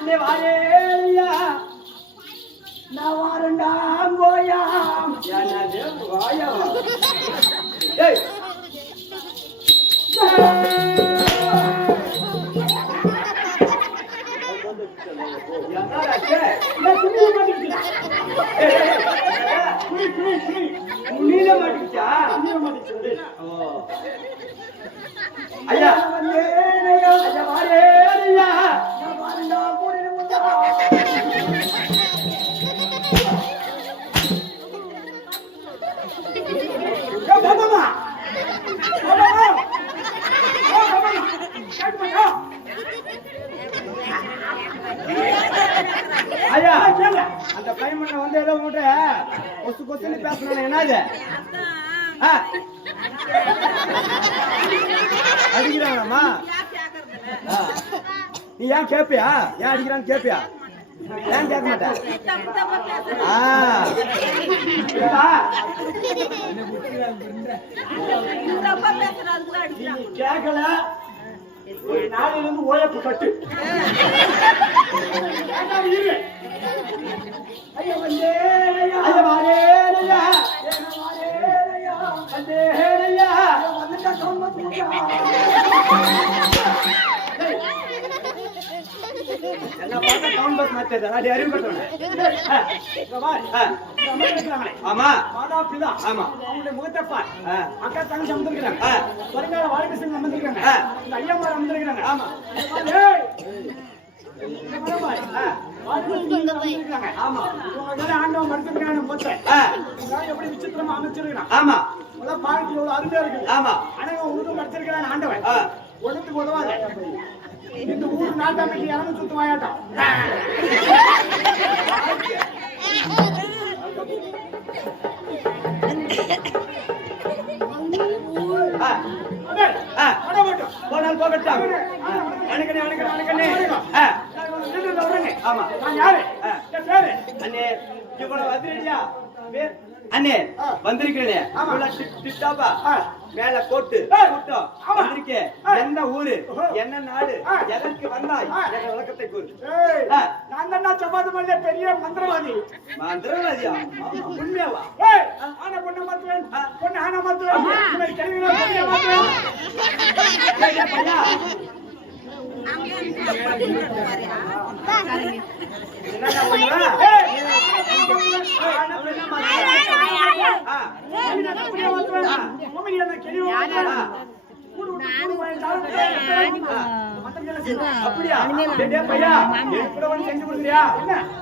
அண்ணே வாரேயா நான் வாரண்டா போயா என்னது வாயா ஏய் ஐயா அந்த பையன் வந்து ஏதோ விட்டு கொசு கொசுன்னு பேசணும் என்னது? ஆ. நீ ஏன் கேப்பியா? ஏன் அடிக்கிறான்னு கேப்பியா? ஏன் கேட்க மாட்டேன் கேட்கல ஒரு நாளையில இருந்து ஓயப்பு கட்டு. இரு. அக்கா தங்கச்சி அமர்ந்திருக்கிறாங்க. வருங்கால வாழ்க்கை அமர்ந்திருக்கிறாங்க. அமர்ந்திருக்கிறாங்க. ஆமா. ஆமா வாழ்க்கை எவ்வளவு அருமையா இருக்குது. ஆமா ஆனா உனக்கு மறுத்திருக்கிறான் ஆண்டவன். ஒண்ணுத்துக்கு உதவாத. இந்த ஊர் நாட்டாமைக்கு இறந்து சுத்து வாயாட்டம். போனால் போகட்டும் ஆமா. நான் யாரு? என் பேரு? அண்ணே இவ்வளவு அதிரடியா பேர் அண்ணே. வந்திருக்கிறேனே டிப்டாப்பா. மேல கோட்டு. கூட்டம். வந்திருக்கே. என்ன ஊரு. என்ன நாடு. எதற்கு வந்தாய். என்ற விளக்கத்தை கூறு. நான் தான்டா சப்பாத்து மல்ல பெரிய மந்திரவாதி மந்திரவாதியா உண்மையாவா ஆனை பொண்ணை மாத்துவேன், பொண்ணை ஆனை மாத்துவேன், கேள்வி நான் அப்படியா பையா கூட ஒண்ணு செஞ்சு கொடுக்குறியா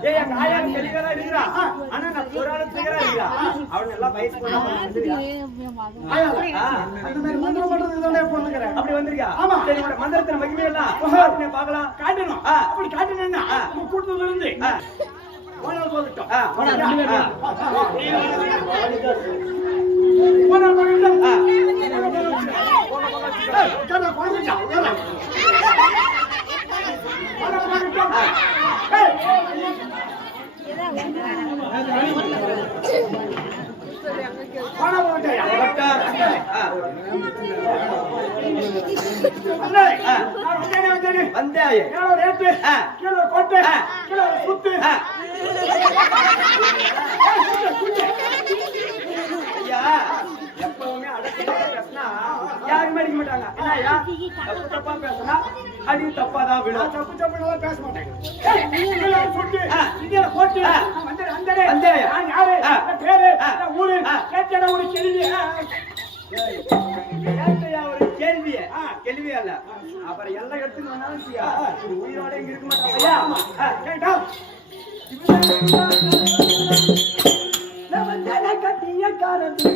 ஏய் எங்க தெளிவா இருக்கிறா ஆனா நான் ஒரு ஆளு இருக்கிறா அவன் எல்லாம் வயசு மந்திரம் பண்றது இதோட அப்படி வந்திருக்கா ஆமா. சரி உன்னோட மந்திரத்தின் மகிமையெல்லாம் பார்க்கலாம் காட்டணும் அப்படி காட்டணும்னா கூட்டத்துல இருந்து போனால் போகட்டும் போனால் போகட்டும் ஆ. ஏய், கேட்டா குழந்தைச்சா? ஏறா. போனால் போகட்டும். ஏய். போனால் போகட்டும். டாக்டர். ஆ. அண்ணே, ஆ. நான் வந்தேனே, வந்தேனே. வந்தாயே கீழே ஒரு ஏட்டு, ஆ. கீழே ஒரு கோட்டு, ஆ. கீழே ஒரு சுத்து. ஆ. ஏய், சுத்து, சுத்து. ஐயா எப்பவுமே அடக்கமா பேசினா யாருமே அடிக்க மாட்டாங்க என்ன ஐயா தப்பு தப்பா பேசினா அடி தப்பாதான் விழும் நான் தப்பு தப்புன்னு பேச. ஆ. நான் வந்தேன், வந்தேனே. வந்தேன். நான் யாரு? பேரு, ஊரு. கேட்டேடா ஒரு கேள்வி. ஒரு கேள்வி கேள்வி அல்ல அப்புறம் எல்லாம். இது உயிரோட இங்க இருக்க கேட்டா? நம்ம கட்டிய காரத்து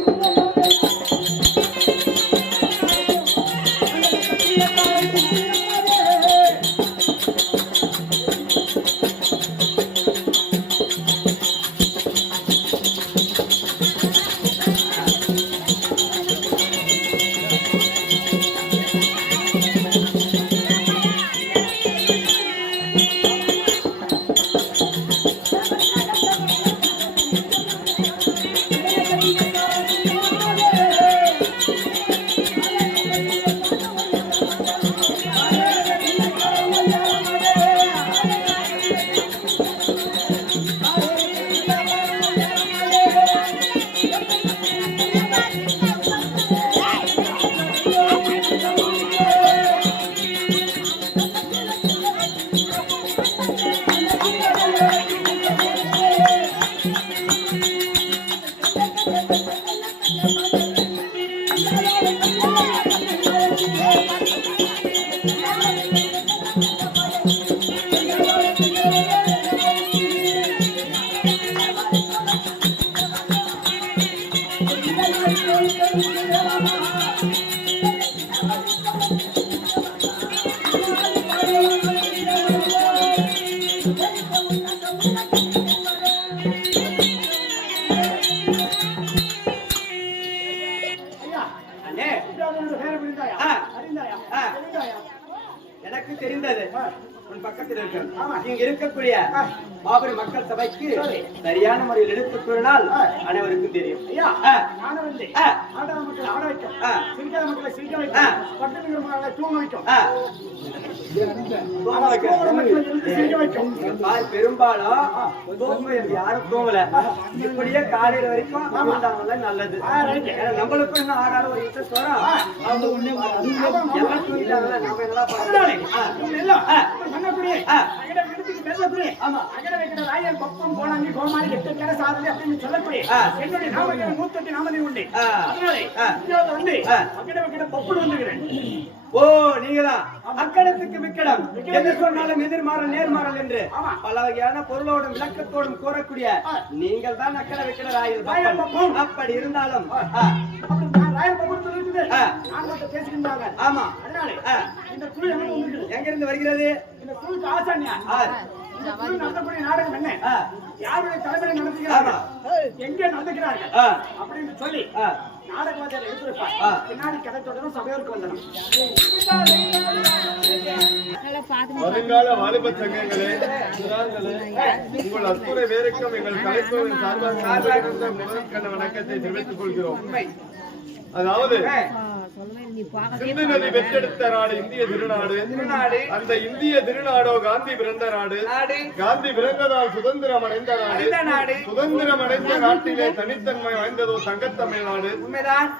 Thank you. இங்க இருக்கக்கூடிய மாபெரும் மக்கள் சபைக்கு சரியான முறையில் எடுத்துக் கூறினால் அனைவருக்கும் தெரியும். ஐயா நானும் வந்து ஆ. ஆடாத மக்களை ஆட வைக்கும். சிரிக்காத மக்களை சிரிக்க. வைக்கும் மக்களை தூங்க பாரு, பெரும்பாலும் யாரும் தூங்கல. இப்படியே காலையில வரைக்கும் நல்லது. நம்மளுக்கும் இன்னும் ஆறாறு ஒரு இன்ட்ரெஸ்ட் வரும் என்னுடைய உண்டு. அதனாலே, வந்து வைக்கிற பப்புன்னு வந்துக்கிறேன். ஓ நீங்கதான் அக்கடத்துக்கு மிக்கடம் எது சொன்னாலும் எதிர்மாறல் நேர்மாறல் என்று. பல வகையான பொருளோடும் விளக்கத்தோடும் கூறக்கூடிய நீங்கள் தான் அக்கட பப்பன். பப்பன். அப்படி இருந்தாலும் ஆமா அதனாலே. இந்த குழு எங்க இருந்து வருகிறது இந்த குழுக்கு. இந்த குழு நடத்தக்கூடிய நாடகம் என்ன. யாருடைய நடத்துகிறார்கள். எங்கே. அப்படின்னு சொல்லி. நாடகவாதியார் எடுத்திருப்பார். பின்னாடி கதை தொடரும் சபையோருக்கு வந்துடும் வருங்கால வாலிப சங்கங்களே உங்கள் அத்துணை பேருக்கும் எங்கள் கலைக்குழுவின் சார்பாக முதற்கண்ட வணக்கத்தை தெரிவித்துக் கொள்கிறோம் அதாவது சிந்து நதி பெற்றெடுத்த நாடு இந்திய திருநாடு. திருநாடு. அந்த இந்திய திருநாடோ காந்தி பிறந்த நாடு. நாடு. காந்தி பிறந்ததால் சுதந்திரம் அடைந்த நாடு. நாடு. சுதந்திரம் அடைந்த நாட்டிலே தனித்தன்மை வாய்ந்ததோ தங்கத்தமிழ் நாடு.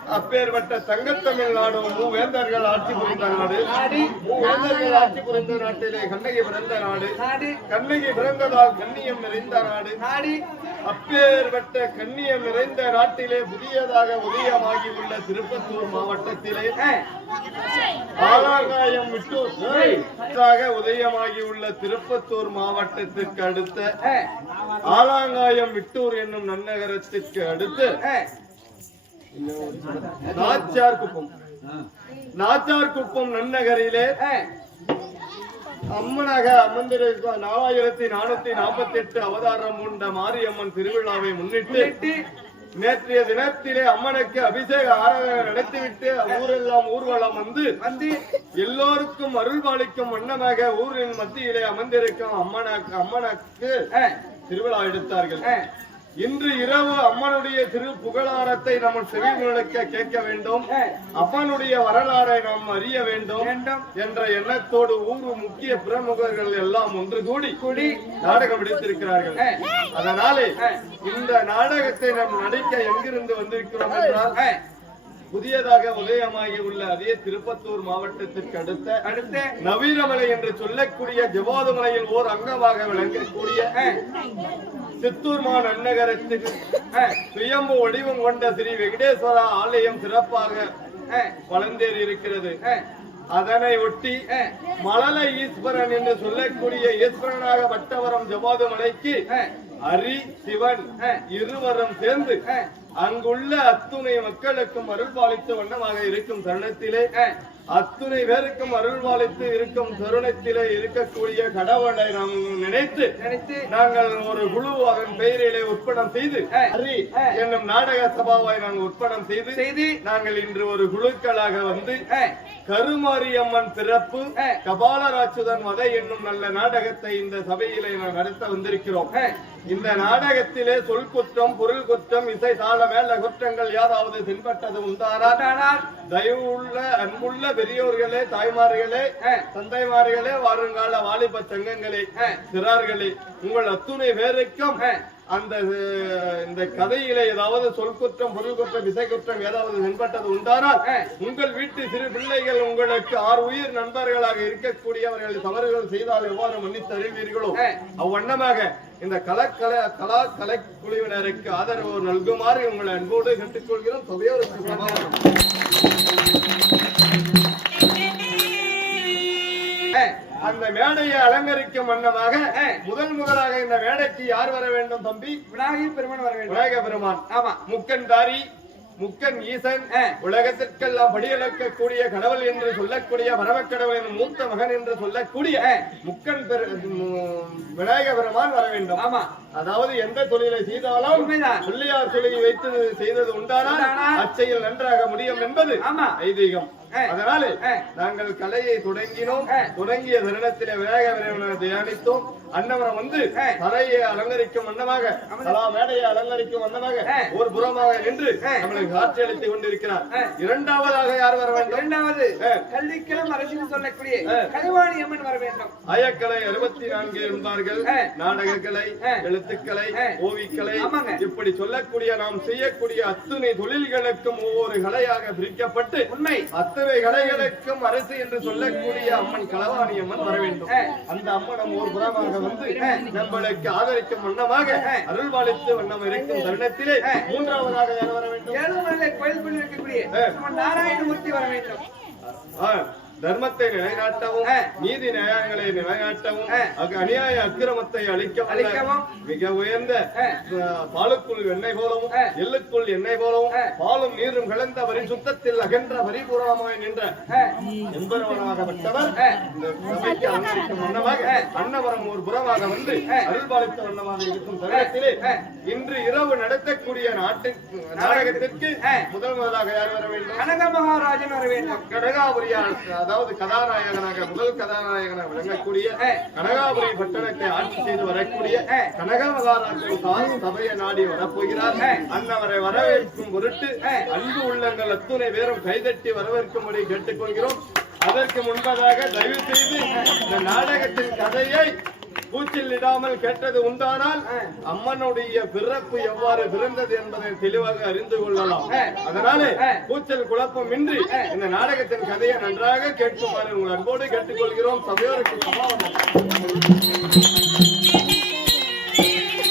அப்பேற்பட்ட தங்கத்தமிழ் நாடும் மூவேந்தர்கள் ஆட்சி புரிந்த நாடு. நாடு. மூவேந்தர்கள் ஆட்சி புரிந்த நாட்டிலே கண்ணகி பிறந்த நாடு. நாடு. கண்ணகி பிறந்ததால் கண்ணியம் நிறைந்த நாடு. நாடு. அப்பேற்பட்ட கண்ணியம் நிறைந்த நாட்டிலே புதியதாக உதயமாகி உள்ள திருப்பத்தூர் மாவட்டத்திலே ஆ. ஆலாங்காயம் விட்டூர் புதிதாக உதயமாகி உள்ள திருப்பத்தூர் மாவட்டத்திற்கு அடுத்த. ஆலாங்காயம் விட்டூர் என்னும் நன்னகரத்திற்கு அடுத்து. நாச்சார் குப்பம் நாச்சார் குப்பம் நன்னகரிலே. அம்மனாக அமர்ந்திருக்கும் நாலாயிரத்தி நானூத்தி நாற்பத்தி எட்டு அவதாரம் உண்ட மாரியம்மன் திருவிழாவை முன்னிட்டு நேற்றைய தினத்திலே அம்மனுக்கு அபிஷேக ஆராதனை நடத்திவிட்டு ஊரெல்லாம் ஊர்வலம் வந்து வந்து எல்லோருக்கும் அருள் பாலிக்கும் வண்ணமாக ஊரின் மத்தியிலே அமர்ந்திருக்கும் அம்மனுக்கு அம்மனுக்கு. திருவிழா எடுத்தார்கள். இன்று இரவு அம்மனுடைய திரு புகழாரத்தை நம்ம செவி முழக்க கேட்க வேண்டும். அம்மனுடைய வரலாறை நாம் அறிய வேண்டும். என்ற எண்ணத்தோடு ஊர் முக்கிய பிரமுகர்கள் எல்லாம் ஒன்று கூடி கூடி நாடகம் எடுத்திருக்கிறார்கள் ஆ. அதனாலே. இந்த நாடகத்தை நாம் நடிக்க எங்கிருந்து வந்திருக்கிறோம் என்றால். புதியதாக உதயமாகி உள்ள அதே திருப்பத்தூர் மாவட்டத்திற்கு அடுத்த அடுத்த நவீனமலை என்று சொல்லக்கூடிய ஜவாதுமலையில் ஓர் அங்கமாக விளங்கக்கூடிய ஆ. சித்தூர்மா நன்னகரத்தில் ஆ. சுயம்பு வடிவம் கொண்ட ஸ்ரீ வெங்கடேஸ்வரா ஆலயம் சிறப்பாக. வளர்ந்தேறி இருக்கிறது. அதனை ஒட்டி. மலல ஈஸ்வரன் என்று சொல்லக்கூடிய ஈஸ்வரனாக பட்டவரம் ஜவாது மலைக்கு. ஹரி சிவன். இருவரும் சேர்ந்து. அங்குள்ள அத்துணை மக்களுக்கும் அருள் பாலித்த வண்ணமாக இருக்கும் தருணத்திலே. அத்துணை பேருக்கும் அருள் பாலித்து இருக்கும் தருணத்திலே இருக்கக்கூடிய கடவுளை நாம் நினைத்து நாங்கள் ஒரு குழு அதன் பெயரிலே உட்படம் செய்து. ஹரி. என்னும் நாடக சபாவை நாங்கள் உட்படம் செய்து செய்து நாங்கள் இன்று ஒரு குழுக்களாக வந்து. கருமாரியம்மன் பிறப்பு. கபாலராட்சுதன் வதை என்னும் நல்ல நாடகத்தை இந்த சபையிலே நாம் நடத்த வந்திருக்கிறோம். இந்த நாடகத்திலே சொல் குற்றம் பொருள் குற்றம் இசை தாள மேல குற்றங்கள் யாராவது தென்பட்டது உண்டானால் தயவுள்ள அன்புள்ள பெரியோர்களே தாய்மார்களே. தந்தைமார்களே வருங்கால வாலிப சங்கங்களே. சிறார்களே உங்கள் அத்துணை பேருக்கும் ஆ. அந்த இந்த கதையிலே ஏதாவது சொல் குற்றம் பொருள் குற்றம் இசை குற்றம் ஏதாவது தென்பட்டது உண்டானால். உங்கள் வீட்டு சிறு பிள்ளைகள் உங்களுக்கு ஆறு உயிர் நண்பர்களாக இருக்கக்கூடியவர்கள் தவறுகள் செய்தால் எவ்வாறு மன்னித்து அறிவீர்களோ. அவ்வண்ணமாக இந்த கலக்கலை கலா கலை குழுவினருக்கு ஆதரவு நல்குமாறு உங்களை அன்போடு கேட்டுக்கொள்கிறோம் சபையோருக்கு அந்த மேடையை அலங்கரிக்கும் வண்ணமாக. முதல் முதலாக இந்த மேடைக்கு யார் வர வேண்டும் தம்பி விநாயகர் பெருமான் வர வேண்டும் விநாயக பெருமான் ஆமா முக்கன் தாரி முக்கன் ஈசன். உலகத்திற்கெல்லாம் படியளக்கக்கூடிய கடவுள் என்று சொல்லக்கூடிய பரமக்கடவுளின் மூத்த மகன் என்று சொல்லக்கூடிய. முக்கன் பெரு விநாயக பெருமான் வர வேண்டும் ஆமா அதாவது எந்த தொழிலை செய்தாலும். பிள்ளையார் தொழிலை வைத்து செய்தது உண்டானால் உண்டானால் அச்செயல் நன்றாக முடியும் என்பது ஆமா. ஐதீகம் அதனாலே. நாங்கள் கலையை தொடங்கினோம். தொடங்கிய தருணத்திலே வேக தியானித்தோம் அன்னவரம் வந்து. தரையை அலங்கரிக்கும் வண்ணமாக கலா மேடையை அலங்கரிக்கும் வண்ணமாக. ஒரு புறமாக நின்று. நம்மளுக்கு காட்சி அளித்துக் கொண்டிருக்கிறார். இரண்டாவதாக யார் வர வேண்டும் இரண்டாவது. கல்விக்கிழம் அரசின்னு சொல்லக்கூடிய. கருவாணி அம்மன் வர வேண்டும் அயக்கலை அறுபத்தி நான்கு என்பார்கள். நாடகக்கலை. எழுத்துக்கலை. ஓவிக்கலை. இப்படி சொல்லக்கூடிய நாம் செய்யக்கூடிய அத்துணை தொழில்களுக்கும் ஒவ்வொரு கலையாக பிரிக்கப்பட்டு உண்மை அத்தனை கலைகளுக்கும் அரசு என்று சொல்லக்கூடிய அம்மன் களவாணி அம்மன் வர வேண்டும். அந்த அம்மனம் ஒரு புறமாக வந்து நம்மளுக்கு ஆதரிக்கும் வண்ணமாக அருள்வாளித்து வண்ணம் இருக்கும் தருணத்திலே மூன்றாவதாக யார் வர வேண்டும்? ஏழுமலை கோயில் இருக்கக்கூடிய நாராயணமூர்த்தி வர வேண்டும். தர்மத்தை நிலைநாட்டவும். நீதி நியாயங்களை நிலைநாட்டவும் அநியாய அக்கிரமத்தை அழிக்கவும் அழிக்கவும். மிக உயர்ந்த பாலுக்குள் எண்ணெய் போலவும் ஆ. எள்ளுக்குள் எண்ணெய் போலவும். பாலும் நீரும் கலந்த வரி சுத்தத்தில் அகன்ற வரிபூர்வமாய் நின்ற. இந்த சபைக்கு அலங்கரிக்கும் வண்ணமாக அன்னவரம் ஒரு புறமாக வந்து அருள்பாலித்த வண்ணமாக இருக்கும் தருணத்திலே. இன்று இரவு நடத்தக்கூடிய நாட்டு நாடகத்திற்கு. முதல் முதலாக யார் வர வேண்டும் கனக மகாராஜன் வர வேண்டும் கனகாபுரியா அதாவது கதாநாயகனாக முதல் கதாநாயகனாக விளங்கக்கூடிய. கனகாபுரி பட்டணத்தை ஆட்சி செய்து வரக்கூடிய. கனக மகாராஜன் தான் சபையை நாடி வரப்போகிறார். அன்னவரை வரவேற்கும் பொருட்டு. அன்பு உள்ளங்கள் அத்துணை பேரும் கைதட்டி வரவேற்கும்படி கேட்டுக்கொள்கிறோம் அதற்கு முன்பதாக தயவு செய்து இந்த நாடகத்தின் கதையை கூச்சில் இடாமல் கேட்டது உண்டானால் அம்மனுடைய பிறப்பு எவ்வாறு பிறந்தது என்பதை தெளிவாக அறிந்து கொள்ளலாம். அதனாலே கூச்சல் குழப்பம் இன்றி இந்த நாடகத்தின் கதையை நன்றாக கேட்குமாறு உங்கள் அன்போடு கேட்டுக்கொள்கிறோம். சபையோருக்கு